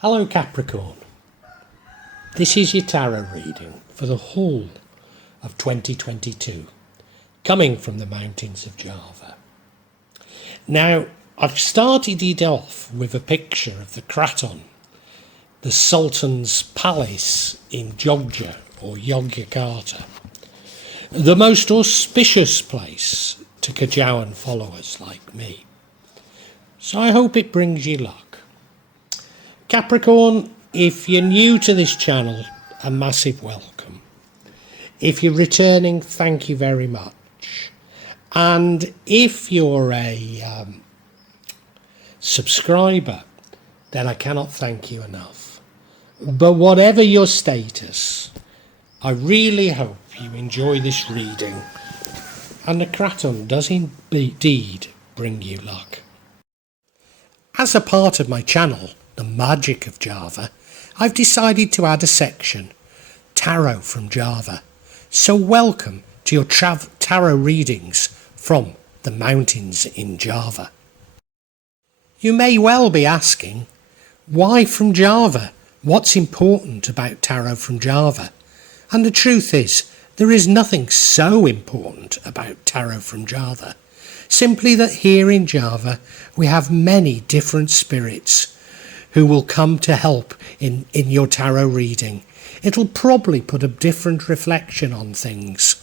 Hello Capricorn, this is your tarot reading for the whole of 2022, coming from the mountains of Java. Now, I've started it off with a picture of the Kraton, the Sultan's palace in Jogja or Yogyakarta, the most auspicious place to Kajawan followers like me. So I hope it brings you luck. Capricorn, if you're new to this channel, a massive welcome. If you're returning, thank you very much. And if you're a subscriber, then I cannot thank you enough. But whatever your status, I really hope you enjoy this reading. And the Kraton does indeed bring you luck. As a part of my channel, The Magic of Java, I've decided to add a section, Tarot from Java. So welcome to your tarot readings from the mountains in Java. You may well be asking, why from Java? What's important about Tarot from Java? And the truth is, there is nothing so important about Tarot from Java. Simply that here in Java we have many different spirits who will come to help in your tarot reading. It'll probably put a different reflection on things.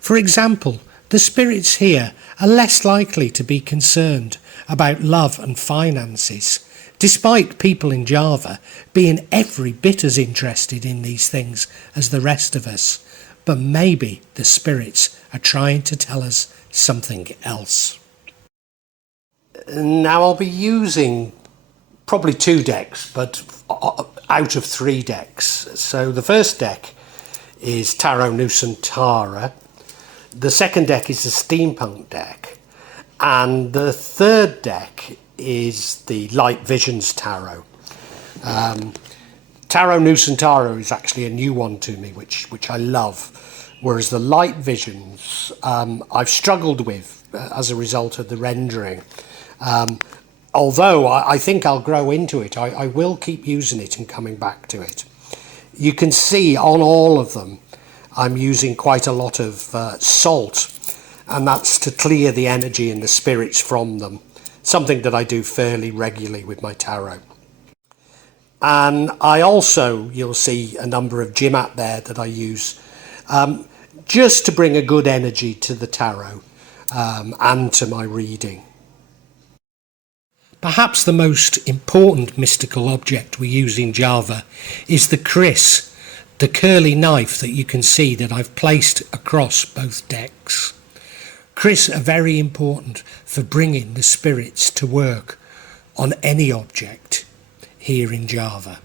For example, the spirits here are less likely to be concerned about love and finances, despite people in Java being every bit as interested in these things as the rest of us. But maybe the spirits are trying to tell us something else. Now I'll be using probably 2 decks, but out of 3 decks. So the first deck is Tarot Nusantara, the second deck is the Steampunk deck, and the third deck is the Light Visions Tarot. Tarot Nusantara is actually a new one to me, which I love, whereas the Light Visions I've struggled with as a result of the rendering. Although I think I'll grow into it, I will keep using it and coming back to it. You can see on all of them I'm using quite a lot of salt, and that's to clear the energy and the spirits from them, something that I do fairly regularly with my tarot. And I also, you'll see a number of Jimat there that I use just to bring a good energy to the tarot and to my reading. Perhaps the most important mystical object we use in Java is the kris, the curly knife that you can see that I've placed across both decks. Kris are very important for bringing the spirits to work on any object here in Java.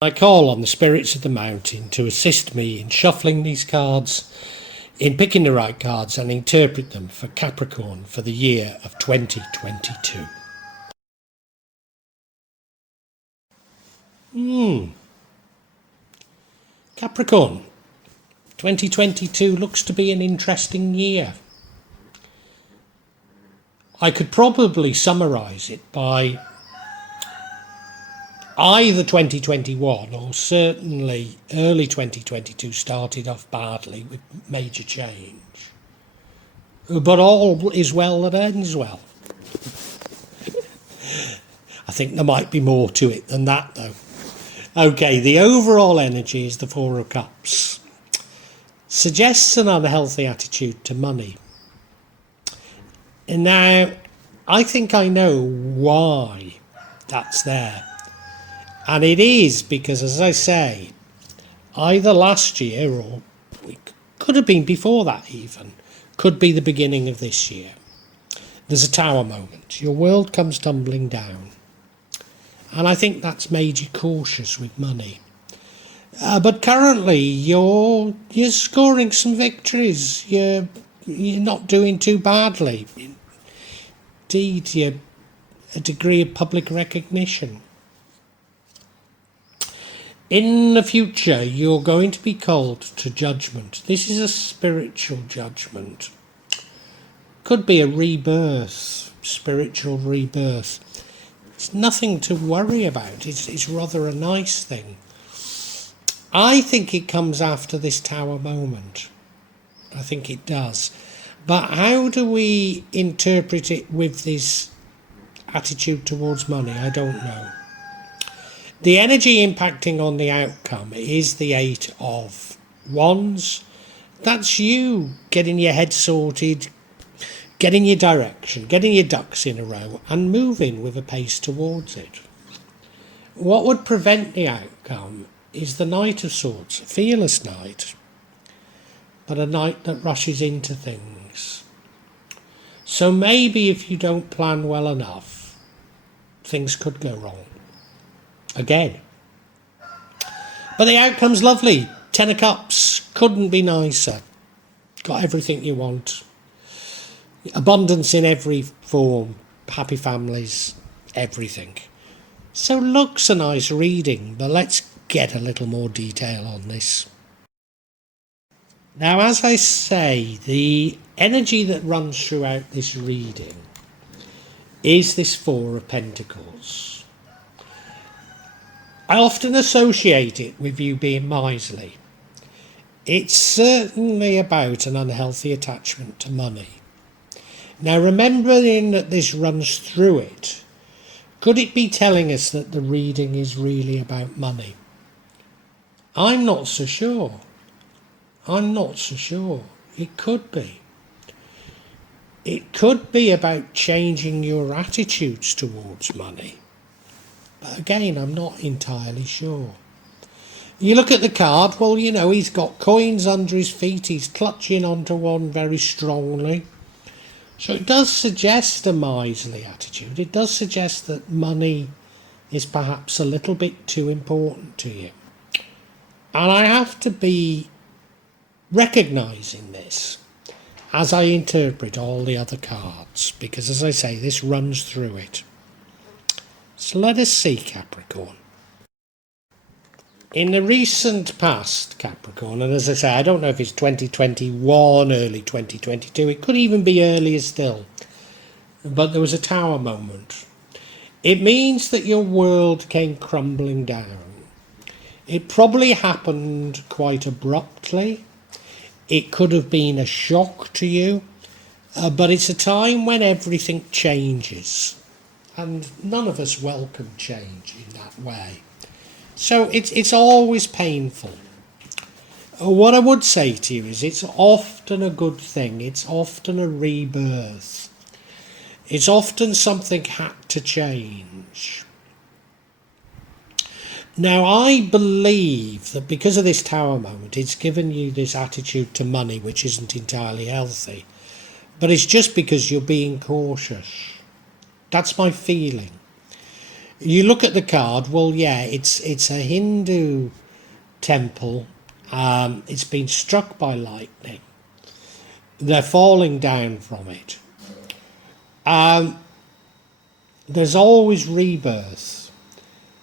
I call on the spirits of the mountain to assist me in shuffling these cards, in picking the right cards and interpret them for Capricorn for the year of 2022. Capricorn, 2022 looks to be an interesting year. I could probably summarise it by either 2021 or certainly early 2022 started off badly with major change. But all is well that ends well. I think there might be more to it than that though. Okay, the overall energy is the 4 of Cups. Suggests an unhealthy attitude to money. And now, I think I know why that's there. And it is because, as I say, either last year or it could have been before that even, could be the beginning of this year. There's a tower moment. Your world comes tumbling down. And I think that's made you cautious with money. But currently you're scoring some victories. You're not doing too badly. Indeed, you're a degree of public recognition. In the future, you're going to be called to judgment. This is a spiritual judgment. Could be a rebirth, spiritual rebirth. It's nothing to worry about. It's rather a nice thing. I think it comes after this Tower moment. I think it does. But how do we interpret it with this attitude towards money? I don't know. The energy impacting on the outcome is the Eight of Wands. That's you getting your head sorted, getting your direction, getting your ducks in a row and moving with a pace towards it. What would prevent the outcome is the Knight of Swords, a fearless knight, but a knight that rushes into things. So maybe if you don't plan well enough, things could go wrong. Again. But the outcome's lovely. 10 of Cups, couldn't be nicer. Got everything you want. Abundance in every form. Happy families. Everything. So looks a nice reading, but let's get a little more detail on this. Now, as I say, the energy that runs throughout this reading is this Four of Pentacles. I often associate it with you being miserly. It's certainly about an unhealthy attachment to money. Now, remembering that this runs through it, could it be telling us that the reading is really about money? I'm not so sure. It could be. It could be about changing your attitudes towards money. But again, I'm not entirely sure. You look at the card, well, you know, he's got coins under his feet. He's clutching onto one very strongly. So it does suggest a miserly attitude. It does suggest that money is perhaps a little bit too important to you. And I have to be recognising this as I interpret all the other cards, because as I say, this runs through it. So let us see, Capricorn. In the recent past, Capricorn, and as I say, I don't know if it's 2021, early 2022, it could even be earlier still, but there was a Tower moment. It means that your world came crumbling down. It probably happened quite abruptly. It could have been a shock to you, but it's a time when everything changes. And none of us welcome change in that way. So it's always painful. What I would say to you is it's often a good thing. It's often a rebirth. It's often something had to change. Now, I believe that because of this Tower moment, it's given you this attitude to money which isn't entirely healthy. But it's just because you're being cautious. That's my feeling. You look at the card, well, yeah, it's a Hindu temple. It's been struck by lightning. They're falling down from it. There's always rebirth.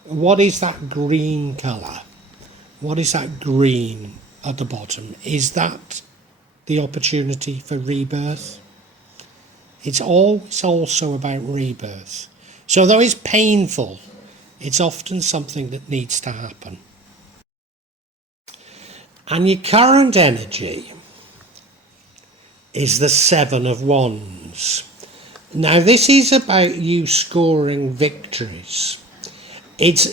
What is that green colour? What is that green at the bottom? Is that the opportunity for rebirth? It's always also about rebirth. So though it's painful, it's often something that needs to happen. And your current energy is the Seven of Wands. Now this is about you scoring victories. It's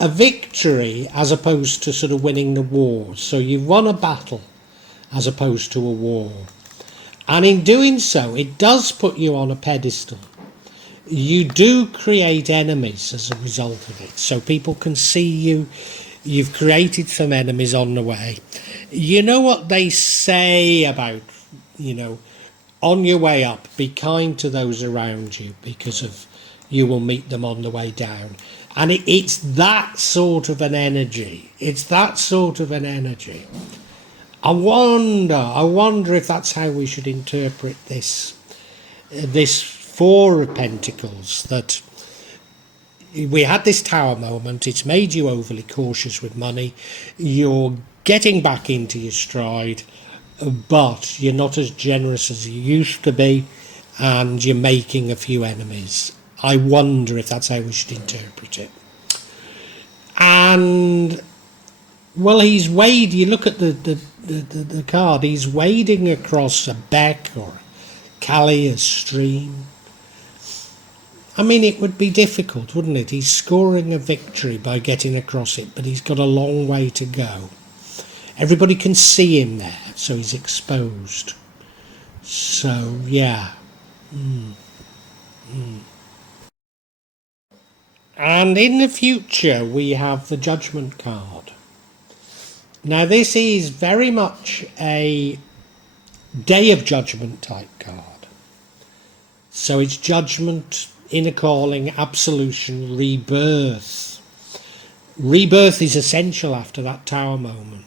a victory as opposed to sort of winning the war. So you've won a battle as opposed to a war. And in doing so, it does put you on a pedestal. You do create enemies as a result of it. So people can see you. You've created some enemies on the way. You know what they say about, on your way up, be kind to those around you because of you will meet them on the way down. And it's that sort of an energy. I wonder if that's how we should interpret this Four of Pentacles, that we had this Tower moment. It's made you overly cautious with money. You're getting back into your stride, but you're not as generous as you used to be, and you're making a few enemies. I wonder if that's how we should interpret it. And well, he's wade. You look at the card. He's wading across a beck or a stream. I mean, it would be difficult, wouldn't it? He's scoring a victory by getting across it, but he's got a long way to go. Everybody can see him there, so he's exposed. So, yeah. And in the future, we have the Judgment card. Now, this is very much a Day of Judgment type card. So it's judgment, inner calling, absolution, rebirth. Rebirth is essential after that Tower moment.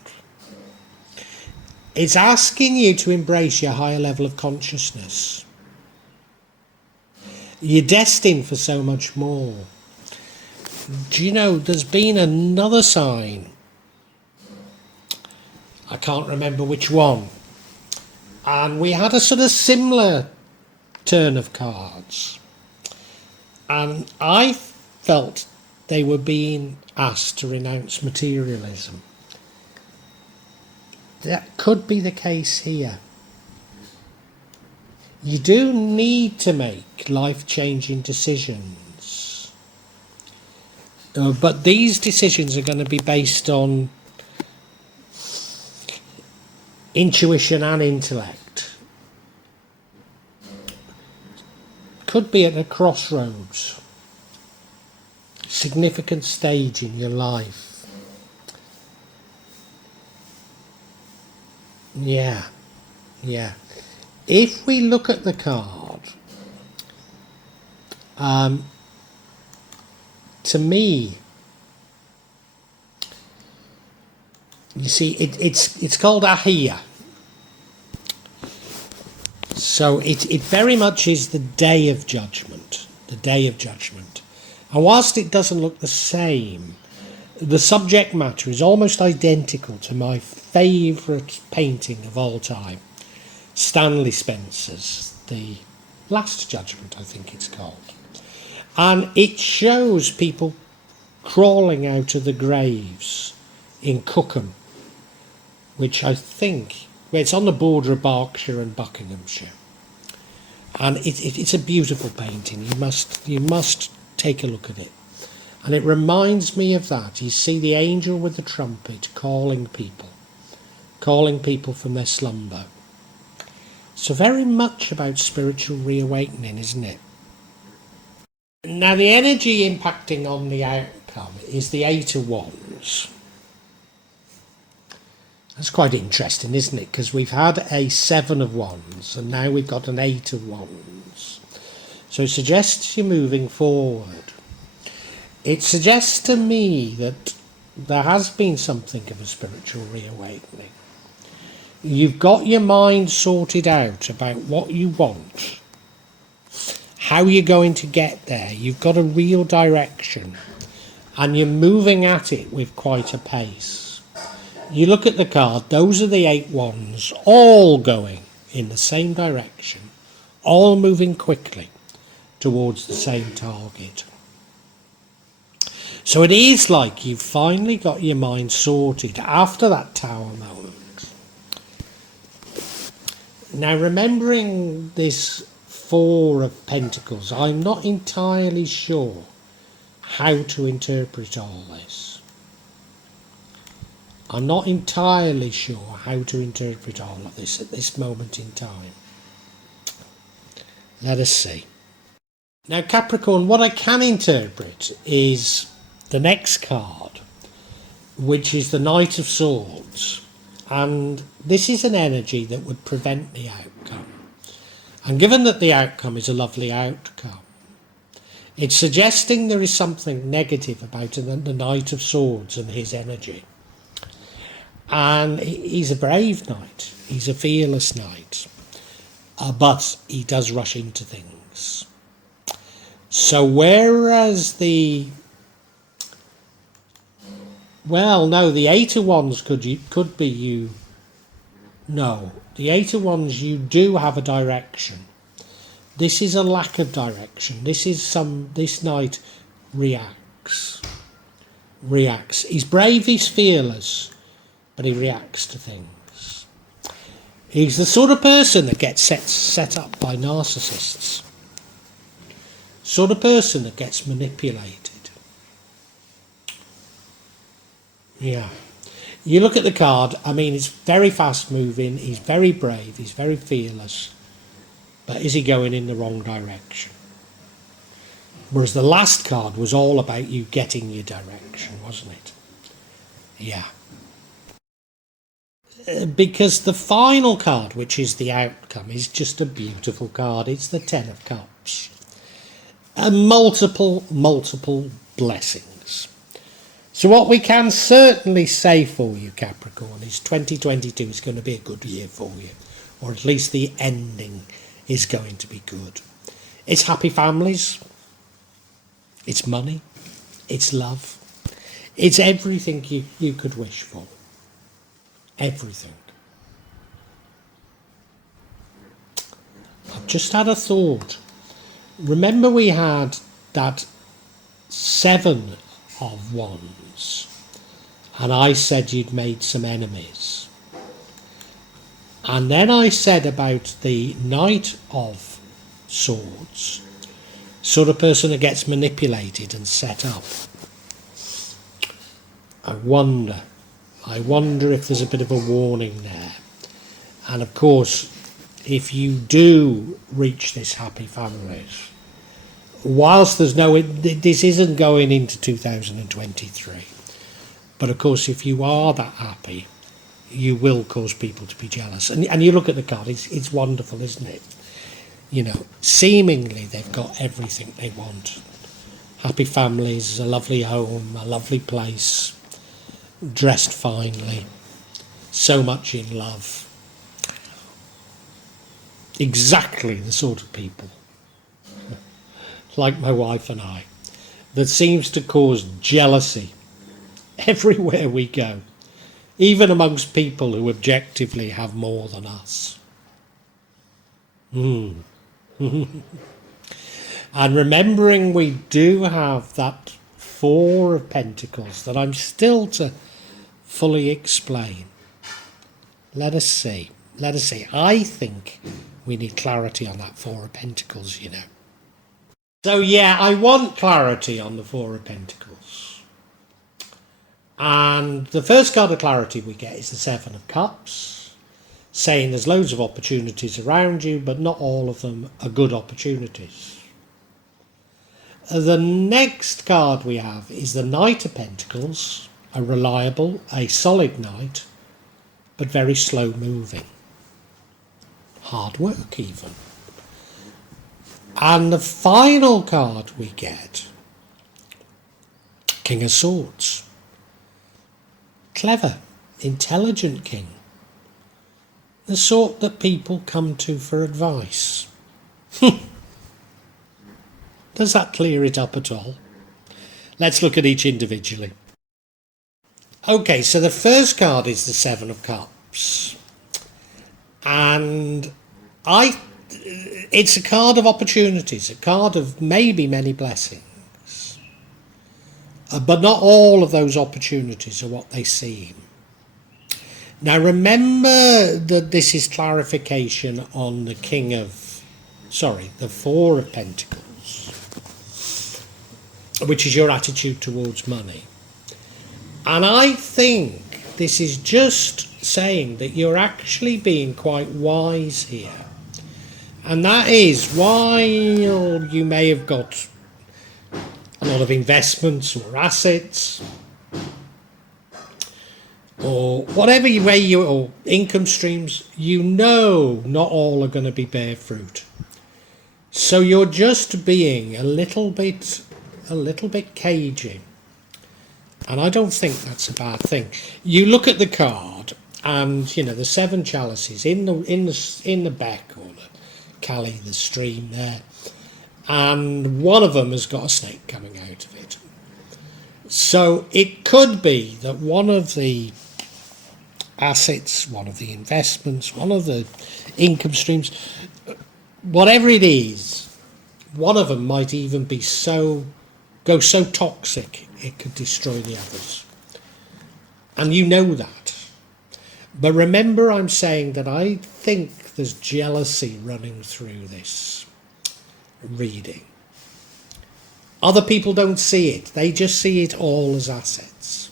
It's asking you to embrace your higher level of consciousness. You're destined for so much more. Do you know, there's been another sign. I can't remember which one. And we had a sort of similar turn of cards. And I felt they were being asked to renounce materialism. That could be the case here. You do need to make life-changing decisions. But these decisions are going to be based on intuition and intellect. Could be at a crossroads. Significant stage in your life. Yeah. If we look at the card, to me, you see, it's called Ahia. So it very much is the Day of Judgment. The Day of Judgment. And whilst it doesn't look the same, the subject matter is almost identical to my favourite painting of all time, Stanley Spencer's The Last Judgment, I think it's called. And it shows people crawling out of the graves in Cookham, which I think, well, it's on the border of Berkshire and Buckinghamshire. And it's a beautiful painting. You must take a look at it. And it reminds me of that. You see the angel with the trumpet calling people from their slumber. So very much about spiritual reawakening, isn't it? Now the energy impacting on the outcome is the Eight of Wands. That's quite interesting, isn't it? Because we've had a Seven of Wands and now we've got an Eight of Wands. So it suggests you're moving forward. It suggests to me that there has been something of a spiritual reawakening. You've got your mind sorted out about what you want, how you're going to get there. You've got a real direction and you're moving at it with quite a pace. You look at the card, those are the Eight Wands, all going in the same direction, all moving quickly towards the same target. So it is like you've finally got your mind sorted after that Tower moment. Now, remembering this Four of Pentacles, I'm not entirely sure how to interpret all this. I'm not entirely sure how to interpret all of this at this moment in time. Let us see. Now, Capricorn, what I can interpret is the next card, which is the Knight of Swords. And this is an energy that would prevent the outcome. And given that the outcome is a lovely outcome, it's suggesting there is something negative about the Knight of Swords and his energy. And he's a brave knight. He's a fearless knight. But he does rush into things. So whereas the Eight of Wands could be you. No, the Eight of Wands, you do have a direction, This is a lack of direction. This knight reacts. He's brave, he's fearless, but he reacts to things. He's the sort of person that gets set up by narcissists. Sort of person that gets manipulated. Yeah. You look at the card, I mean, it's very fast moving, he's very brave, he's very fearless, but is he going in the wrong direction? Whereas the last card was all about you getting your direction, wasn't it? Yeah. Because the final card, which is the outcome, is just a beautiful card. It's the Ten of Cups. And multiple blessings. So what we can certainly say for you, Capricorn, is 2022 is going to be a good year for you. Or at least the ending is going to be good. It's happy families. It's money. It's love. It's everything you could wish for. Everything. I've just had a thought. Remember we had that 7 of Wands, and I said you'd made some enemies. And then I said about the Knight of Swords, sort of person that gets manipulated and set up. I wonder if there's a bit of a warning there. And of course, if you do reach this happy families, whilst there's this isn't going into 2023, but of course if you are that happy, you will cause people to be jealous. And you look at the card, it's wonderful, isn't it? You know, seemingly they've got everything they want. Happy families, a lovely home, a lovely place, dressed finely, so much in love. Exactly the sort of people, like my wife and I, that seems to cause jealousy everywhere we go, even amongst people who objectively have more than us. And remembering we do have that 4 of Pentacles that I'm still to fully explain. Let us see. I think we need clarity on that 4 of Pentacles, you know. So yeah, I want clarity on the 4 of Pentacles. And the first card of clarity we get is the 7 of Cups, saying there's loads of opportunities around you, but not all of them are good opportunities. The next card we have is the Knight of Pentacles, a reliable, a solid knight, but very slow moving. Hard work even. And the final card we get, King of Swords. Clever, intelligent king. The sort that people come to for advice. Does that clear it up at all? Let's look at each individually. Okay, so the first card is the 7 of Cups. And it's a card of opportunities, a card of maybe many blessings. But not all of those opportunities are what they seem. Now remember that this is clarification on the the 4 of Pentacles, which is your attitude towards money. And I think this is just saying that you're actually being quite wise here. And that is, while you may have got a lot of investments or assets, or whatever or income streams, you know not all are going to be bear fruit. So you're just being a little bit cagey. And I don't think that's a bad thing. You look at the card, and you know the 7 chalices in the back, or the Kali, the stream there, and one of them has got a snake coming out of it. So it could be that one of the assets, one of the investments, one of the income streams, whatever it is one of them might even be so toxic it could destroy the others. And you know that. But remember, I'm saying that I think there's jealousy running through this reading. Other people don't see it. They just see it all as assets.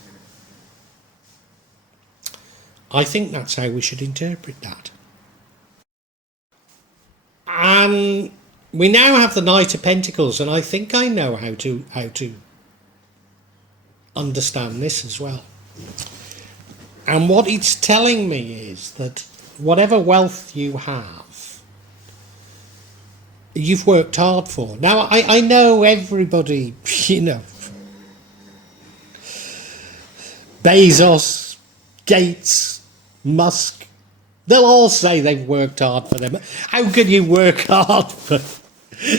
I think that's how we should interpret that. And we now have the Knight of Pentacles, and I think I know how to understand this as well. And what it's telling me is that whatever wealth you have, you've worked hard for. Now, I know everybody, Bezos, Gates, Musk, they'll all say they've worked hard for them. How can you work hard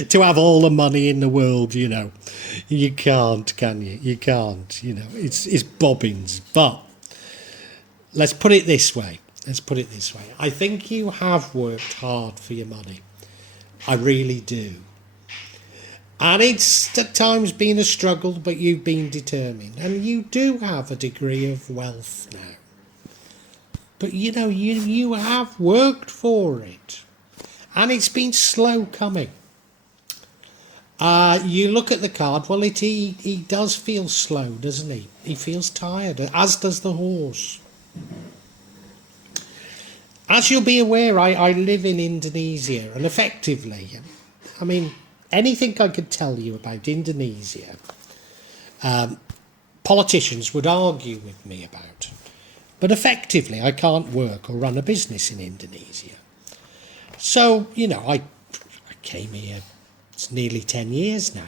to have all the money in the world, You can't, can you? You can't, It's bobbins. But let's put it this way. I think you have worked hard for your money. I really do. And it's at times been a struggle, but you've been determined. And you do have a degree of wealth now. But you have worked for it. And it's been slow coming. You look at the card, well, he does feel slow, doesn't he? He feels tired, as does the horse. As you'll be aware, I live in Indonesia, and effectively, anything I could tell you about Indonesia, politicians would argue with me about. But effectively, I can't work or run a business in Indonesia. So, I came here, it's nearly 10 years now.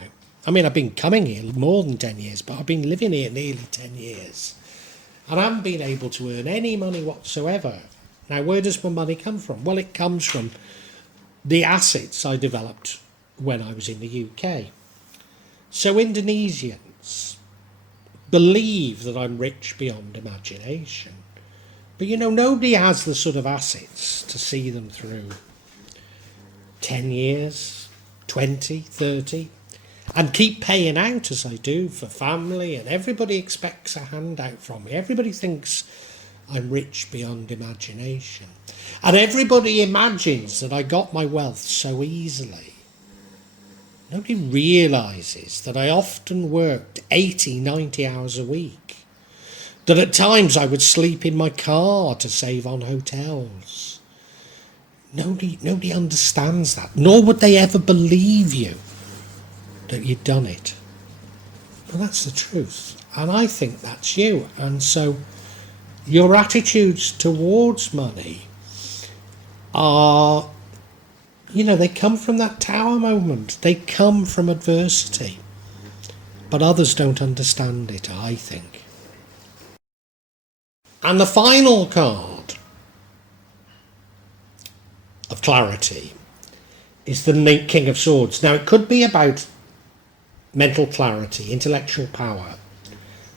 I've been coming here more than 10 years, but I've been living here nearly 10 years. And I haven't been able to earn any money whatsoever. Now, where does my money come from? Well, it comes from the assets I developed when I was in the UK. So Indonesians believe that I'm rich beyond imagination. But, nobody has the sort of assets to see them through 10 years, 20, 30, and keep paying out as I do for family, and everybody expects a handout from me. Everybody thinks I'm rich beyond imagination. And everybody imagines that I got my wealth so easily. Nobody realises that I often worked 80, 90 hours a week. That at times I would sleep in my car to save on hotels. Nobody understands that, nor would they ever believe you that you'd done it. Well, that's the truth. And I think that's you. And so your attitudes towards money are, they come from that tower moment. They come from adversity. But others don't understand it, I think. And the final card of clarity is the King of Swords. Now, it could be about mental clarity, intellectual power.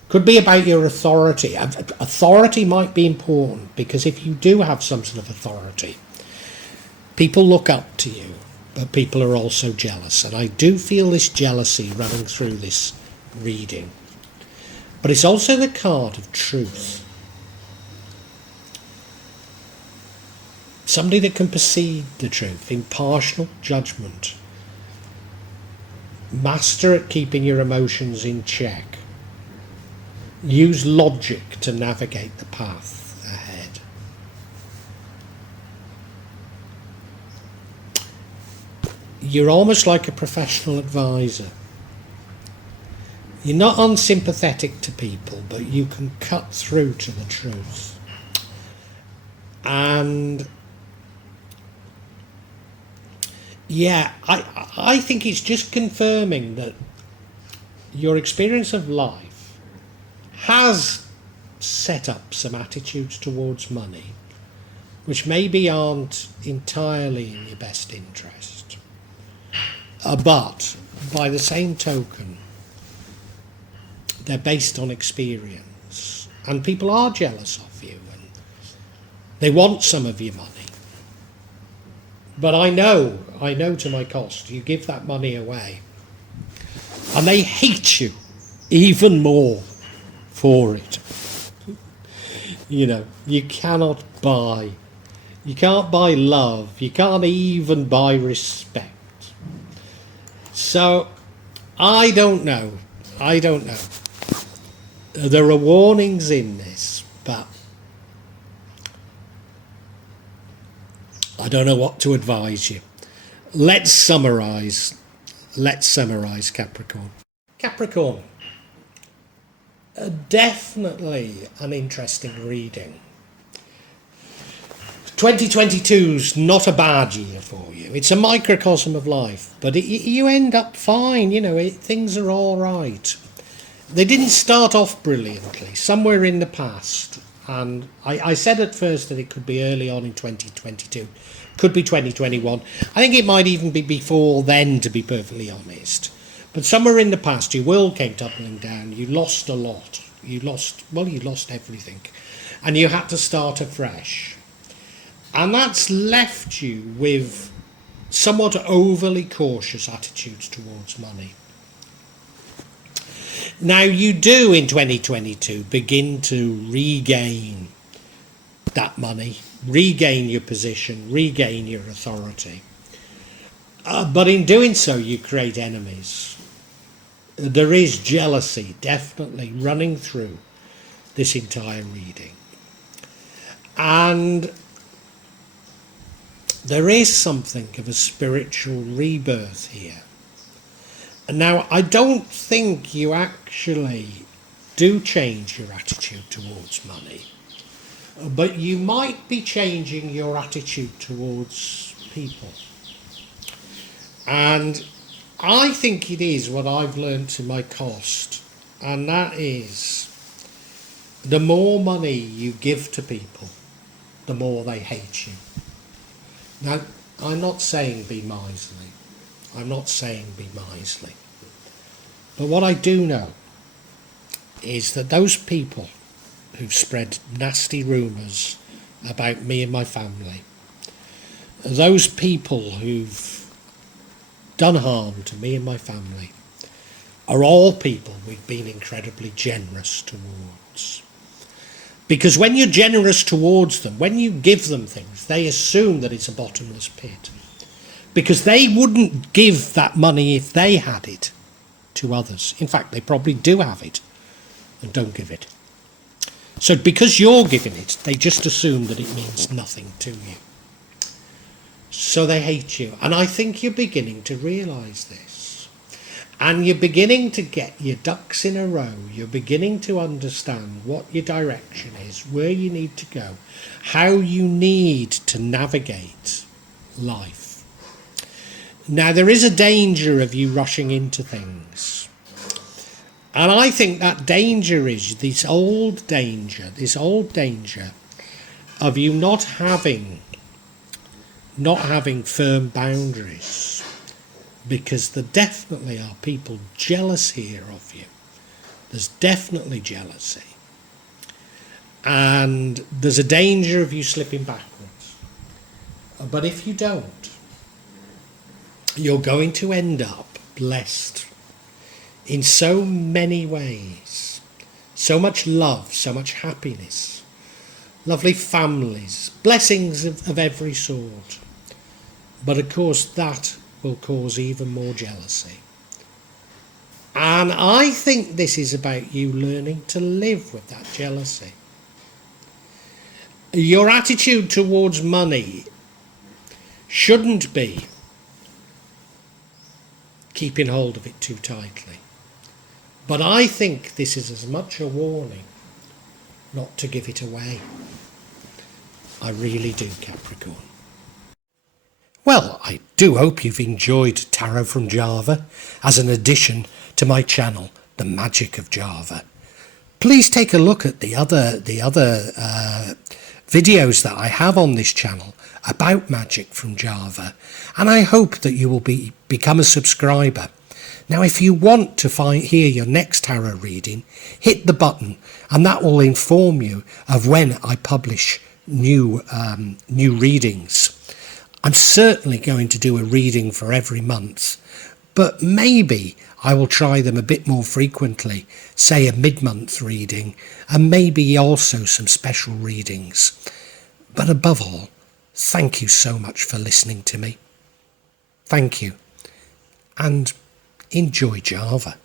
Could be about your authority. Authority might be important because if you do have some sort of authority, people look up to you, but people are also jealous. And I do feel this jealousy running through this reading. But it's also the card of truth. Somebody that can perceive the truth, impartial judgment, master at keeping your emotions in check. Use logic to navigate the path ahead. You're almost like a professional advisor. You're not unsympathetic to people, but you can cut through to the truth. And yeah, I think it's just confirming that your experience of life has set up some attitudes towards money which maybe aren't entirely in your best interest. But by the same token, they're based on experience. And people are jealous of you and they want some of your money. But I know to my cost, you give that money away and they hate you even more for it. You can't buy love, you can't even buy respect. So I don't know. There are warnings in this, but I don't know what to advise you. Let's summarise, Capricorn. Capricorn, definitely an interesting reading. 2022's not a bad year for you. It's a microcosm of life, but you end up fine. Things are all right. They didn't start off brilliantly. Somewhere in the past, and I said at first that it could be early on in 2022, could be 2021. I think it might even be before then, to be perfectly honest. But somewhere in the past, your world came tumbling down. You lost a lot. You lost everything, and you had to start afresh. And that's left you with somewhat overly cautious attitudes towards money. Now you do in 2022 begin to regain that money, regain your position, regain your authority. But in doing so, you create enemies. There is jealousy definitely running through this entire reading. And there is something of a spiritual rebirth here. And now, I don't think you actually do change your attitude towards money, but you might be changing your attitude towards people. And I think it is what I've learned to my cost, and that is the more money you give to people, the more they hate you. Now, I'm not saying be miserly. But what I do know is that those people who've spread nasty rumours about me and my family, those people who've done harm to me and my family, are all people we've been incredibly generous towards. Because when you're generous towards them, when you give them things, they assume that it's a bottomless pit. Because they wouldn't give that money if they had it to others. In fact, they probably do have it and don't give it. So because you're giving it, they just assume that it means nothing to you. So they hate you. And I think you're beginning to realise this. And you're beginning to get your ducks in a row. You're beginning to understand what your direction is, where you need to go, how you need to navigate life. Now, there is a danger of you rushing into things. And I think that danger is this old danger of you not having firm boundaries. Because there definitely are people jealous here of you. There's definitely jealousy. And there's a danger of you slipping backwards. But if you don't, you're going to end up blessed in so many ways. So much love, so much happiness, lovely families, blessings of every sort. But of course that will cause even more jealousy. And I think this is about you learning to live with that jealousy. Your attitude towards money shouldn't be keeping hold of it too tightly. But I think this is as much a warning not to give it away. I really do, Capricorn. Well, I do hope you've enjoyed Tarot from Java as an addition to my channel, The Magic of Java. Please take a look at the other videos that I have on this channel about magic from Java, and I hope that you will become a subscriber. Now, if you want to hear your next tarot reading, hit the button, and that will inform you of when I publish new readings. I'm certainly going to do a reading for every month, but maybe I will try them a bit more frequently, say a mid-month reading, and maybe also some special readings. But above all, thank you so much for listening to me. Thank you, and enjoy Java.